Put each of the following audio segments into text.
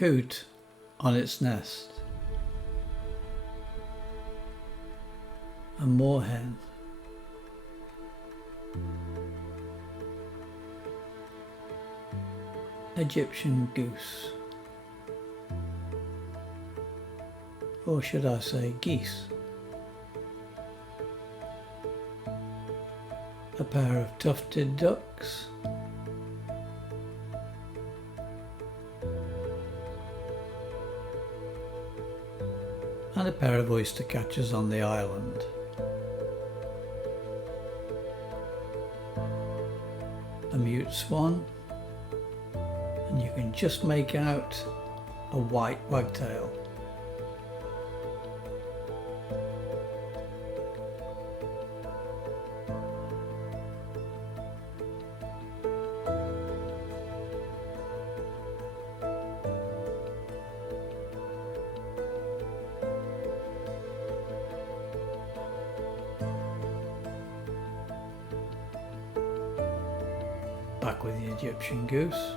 coot on its nest. A moorhen. Egyptian goose. Or should I say geese. A pair of tufted ducks. And a pair of oyster catchers on the island. A mute swan, and you can just make out a white wagtail. Back with the Egyptian goose.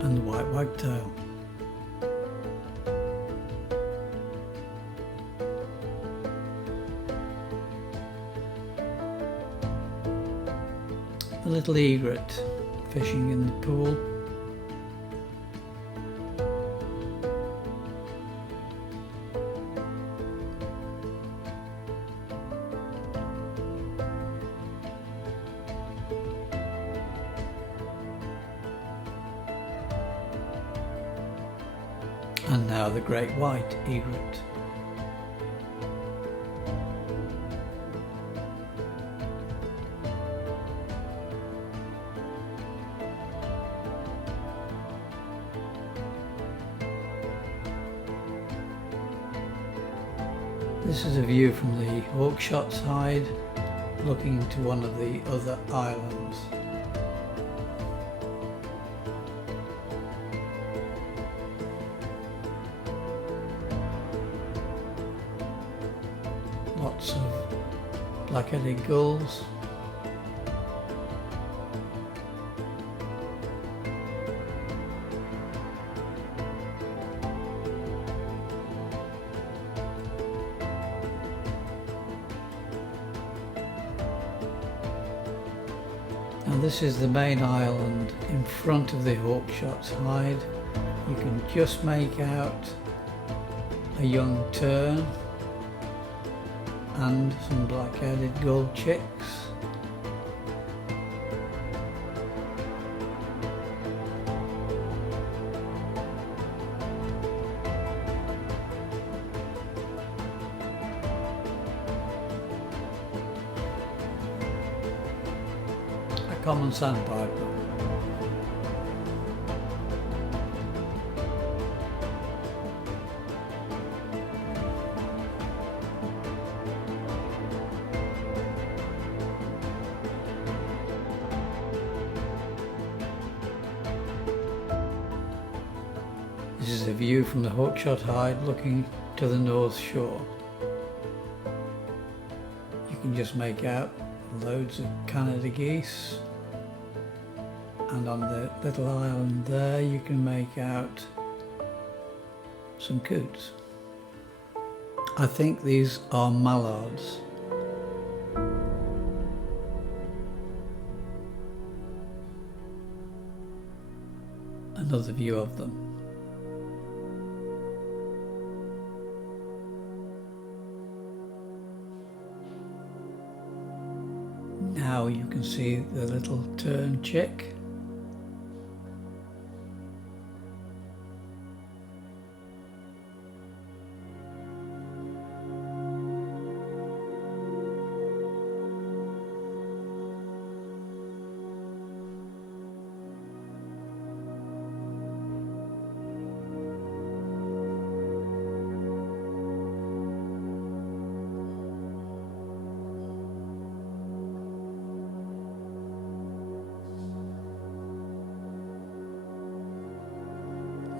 And the white wagtail. The little egret fishing in the pool. And now the great white egret. This is a view from the Hawkshot side, looking to one of the other islands. Lots of black-headed gulls. Now this is the main island in front of the Hawkshot's hide. You can just make out a young tern and some black-headed gull chicks. A common sandpiper. This is a view from the Hawkshot hide looking to the north shore. You can just make out loads of Canada geese, and on the little island there you can make out some coots. I think these are mallards. Another view of them. Now you can see the little tern chick.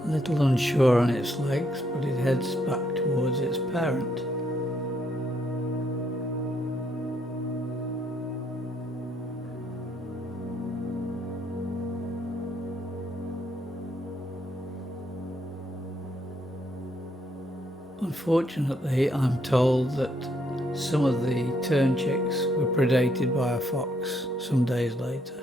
A little unsure on its legs, but it heads back towards its parent. Unfortunately, I'm told that some of the tern chicks were predated by a fox some days later.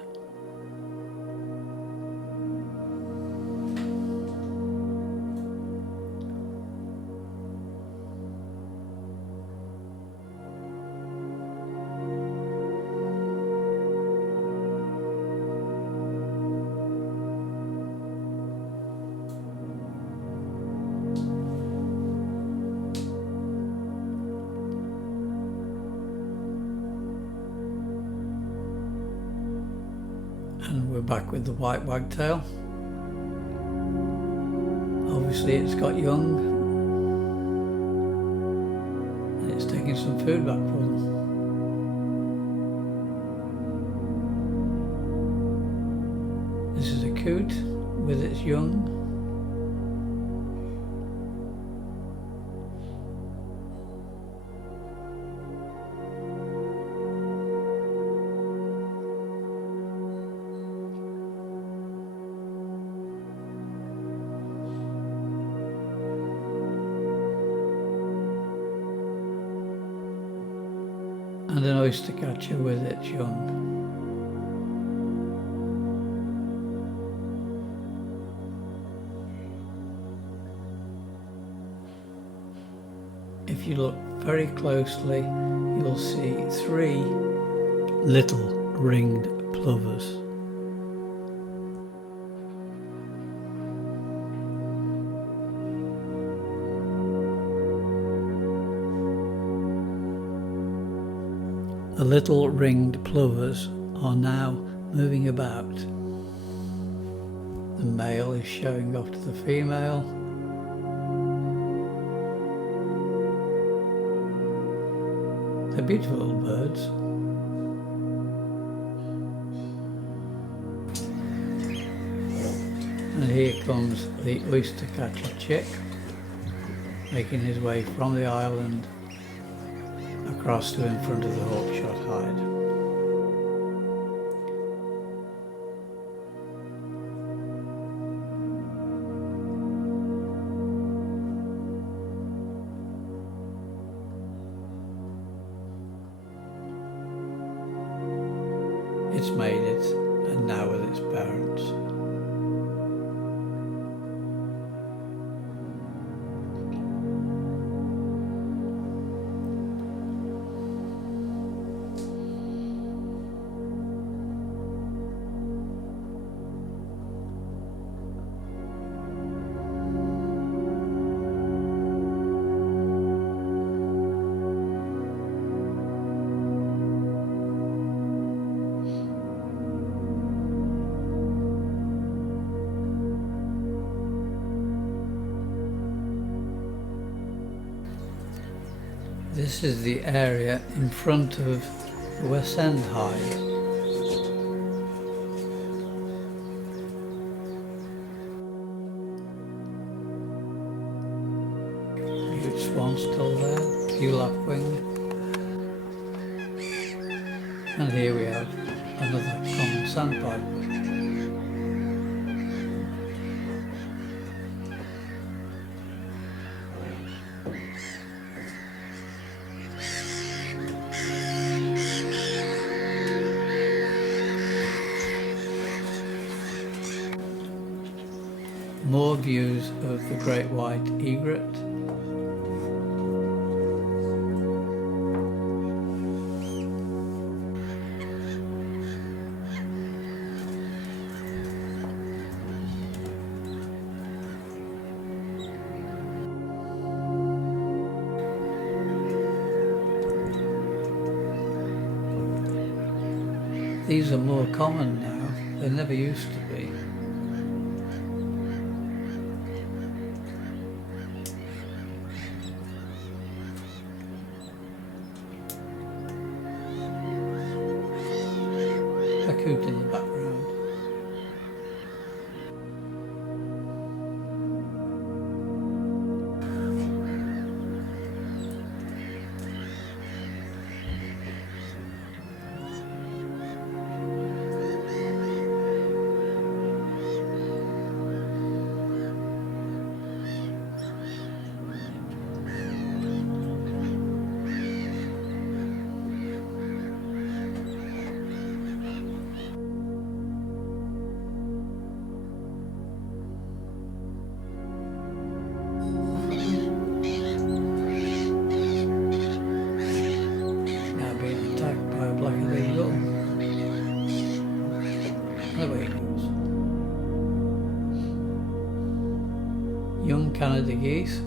And we're back with the white wagtail. Obviously it's got young and it's taking some food back for them. This is a coot with its young. And an oyster catcher with its young. If you look very closely, you'll see 3 little ringed plovers. The little ringed plovers are now moving about. The male is showing off to the female. They're beautiful little birds. And here comes the oyster catcher chick, making his way from the island across to in front of the hawkshot hide. It's made it, and now with its parents. This is the area in front of the West End hide. Huge swan still there, few lapwing. And here we have another common sandpiper. More views of the great white egret. These are more common now, they never used to be. A coot in the background. Canada geese.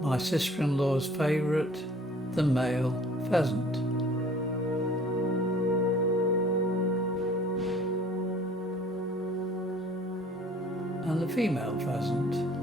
My sister-in-law's favourite, the male pheasant. And the female pheasant.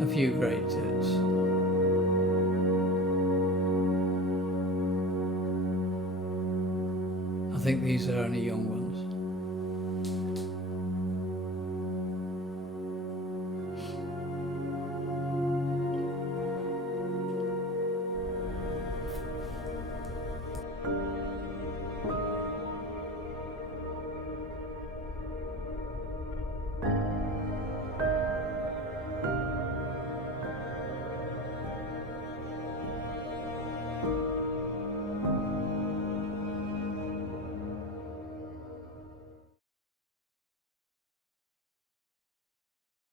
A few great tits. I think these are only young ones.